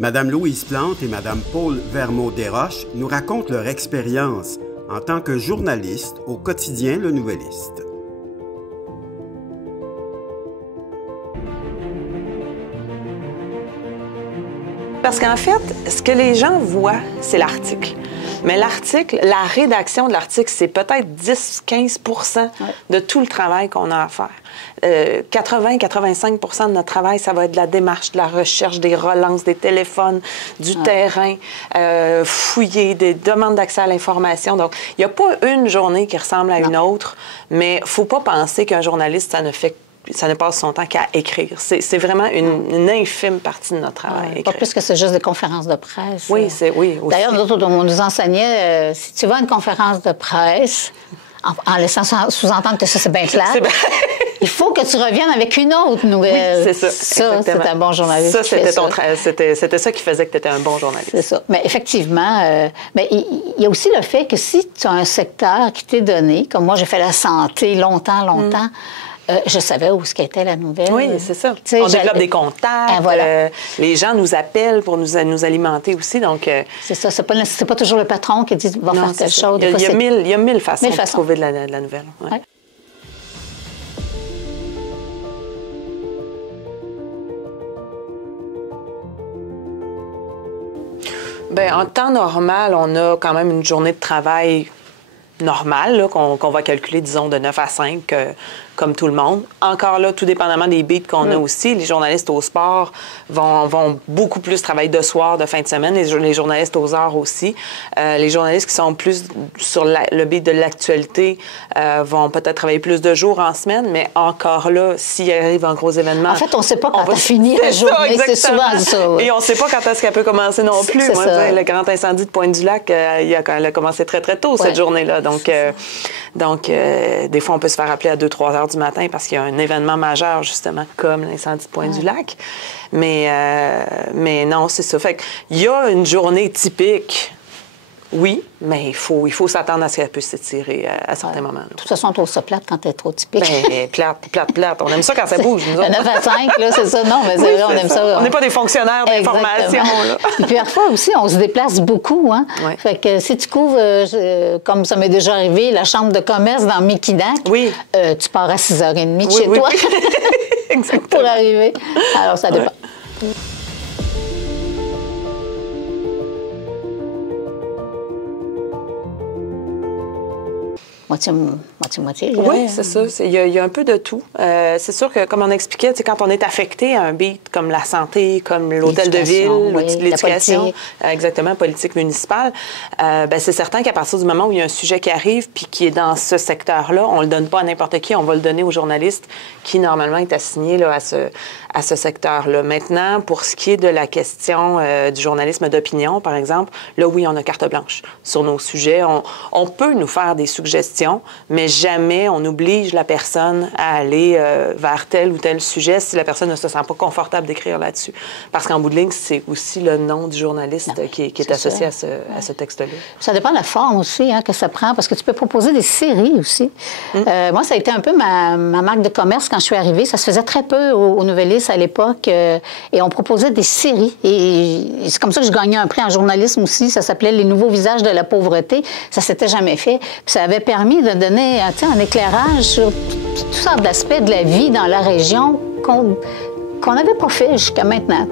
Madame Louise Plante et Madame Paul Vermeau-Desroches nous racontent leur expérience en tant que journalistes au quotidien Le Nouvelliste. Parce qu'en fait, ce que les gens voient, c'est l'article. Mais l'article, la rédaction de l'article, c'est peut-être 10-15% de tout le travail qu'on a à faire. 80-85% de notre travail, ça va être de la démarche, de la recherche, des relances, des téléphones, du terrain, fouiller, des demandes d'accès à l'information. Donc, il n'y a pas une journée qui ressemble à une autre, mais il ne faut pas penser qu'un journaliste, ça ne passe son temps qu'à écrire. C'est vraiment une infime partie de notre travail. Pas plus que c'est juste des conférences de presse. Oui, oui. D'ailleurs, on nous enseignait, si tu vas à une conférence de presse, en laissant sous-entendre que ça, c'est bien clair, il faut que tu reviennes avec une autre nouvelle. Oui, c'est ça. Ça, c'est un bon journaliste. Ça, c'était ça qui faisait que tu étais un bon journaliste. C'est ça. Mais effectivement, il y a aussi le fait que si tu as un secteur qui t'est donné, comme moi, j'ai fait la santé longtemps, je savais où était la nouvelle. Oui, c'est ça. On développe des contacts. Les gens nous appellent pour nous alimenter aussi. Donc, c'est ça. C'est pas toujours le patron qui dit va faire telle chose. Il y a mille façons de trouver de la nouvelle. Ouais. Ouais. Bien, en temps normal, on a quand même une journée de travail normale, qu'on va calculer, disons, de 9 à 5, comme tout le monde. Encore là, tout dépendamment des beats qu'on a aussi, les journalistes au sport vont beaucoup plus travailler de soir, de fin de semaine, les journalistes aux arts aussi. Les journalistes qui sont plus sur le beat de l'actualité vont peut-être travailler plus de jours en semaine, mais encore là, s'il arrive un gros événement... En fait, on ne sait pas quand elle finit la journée, c'est souvent ça. Et on ne sait pas quand est-ce qu'elle peut commencer non plus. Moi, le grand incendie de Pointe-du-Lac, elle a commencé très, très tôt, cette journée-là. Donc, des fois, on peut se faire appeler à 2-3 heures du matin parce qu'il y a un événement majeur, justement, comme l'incendie de Pointe-du-Lac. Mais non, c'est ça. Fait qu'il y a une journée typique, oui, mais il faut s'attendre à ce qu'elle puisse s'étirer à certains moments. De toute façon, on trouve ça plate quand elle est trop typique. Bien, plate. On aime ça quand ça bouge, nous autres. 9 à 5, là, c'est ça. Non, mais c'est vrai, on aime ça. On n'est pas des fonctionnaires d'information, là. Et puis parfois aussi, on se déplace beaucoup, hein. Oui. Fait que si tu couvres, comme ça m'est déjà arrivé, la chambre de commerce dans Mekinac, tu pars à 6h30 de chez toi. Exactement. Pour arriver. Alors, ça dépend. Moitié. Oui, c'est ça. Il y a un peu de tout. C'est sûr que, comme on expliquait, quand on est affecté à un beat comme la santé, comme l'hôtel de ville, l'éducation, exactement, politique municipale, c'est certain qu'à partir du moment où il y a un sujet qui arrive puis qui est dans ce secteur-là, on ne le donne pas à n'importe qui, on va le donner au journaliste qui, normalement, est assigné là, à ce secteur-là. Maintenant, pour ce qui est de la question du journalisme d'opinion, par exemple, là, oui, on a carte blanche sur nos sujets. On peut nous faire des suggestions, mais jamais on oblige la personne à aller vers tel ou tel sujet si la personne ne se sent pas confortable d'écrire là-dessus. Parce qu'en bout de ligne, c'est aussi le nom du journaliste qui est associé à ce texte-là. Ça dépend de la forme aussi que ça prend, parce que tu peux proposer des séries aussi. Moi, ça a été un peu ma marque de commerce quand je suis arrivée. Ça se faisait très peu au Nouvelliste à l'époque, et on proposait des séries. Et c'est comme ça que je gagnais un prix en journalisme aussi. Ça s'appelait « Les nouveaux visages de la pauvreté ». Ça s'était jamais fait. Puis ça avait permis de donner un éclairage sur toutes sortes d'aspects de la vie dans la région qu'on n'avait pas fait jusqu'à maintenant.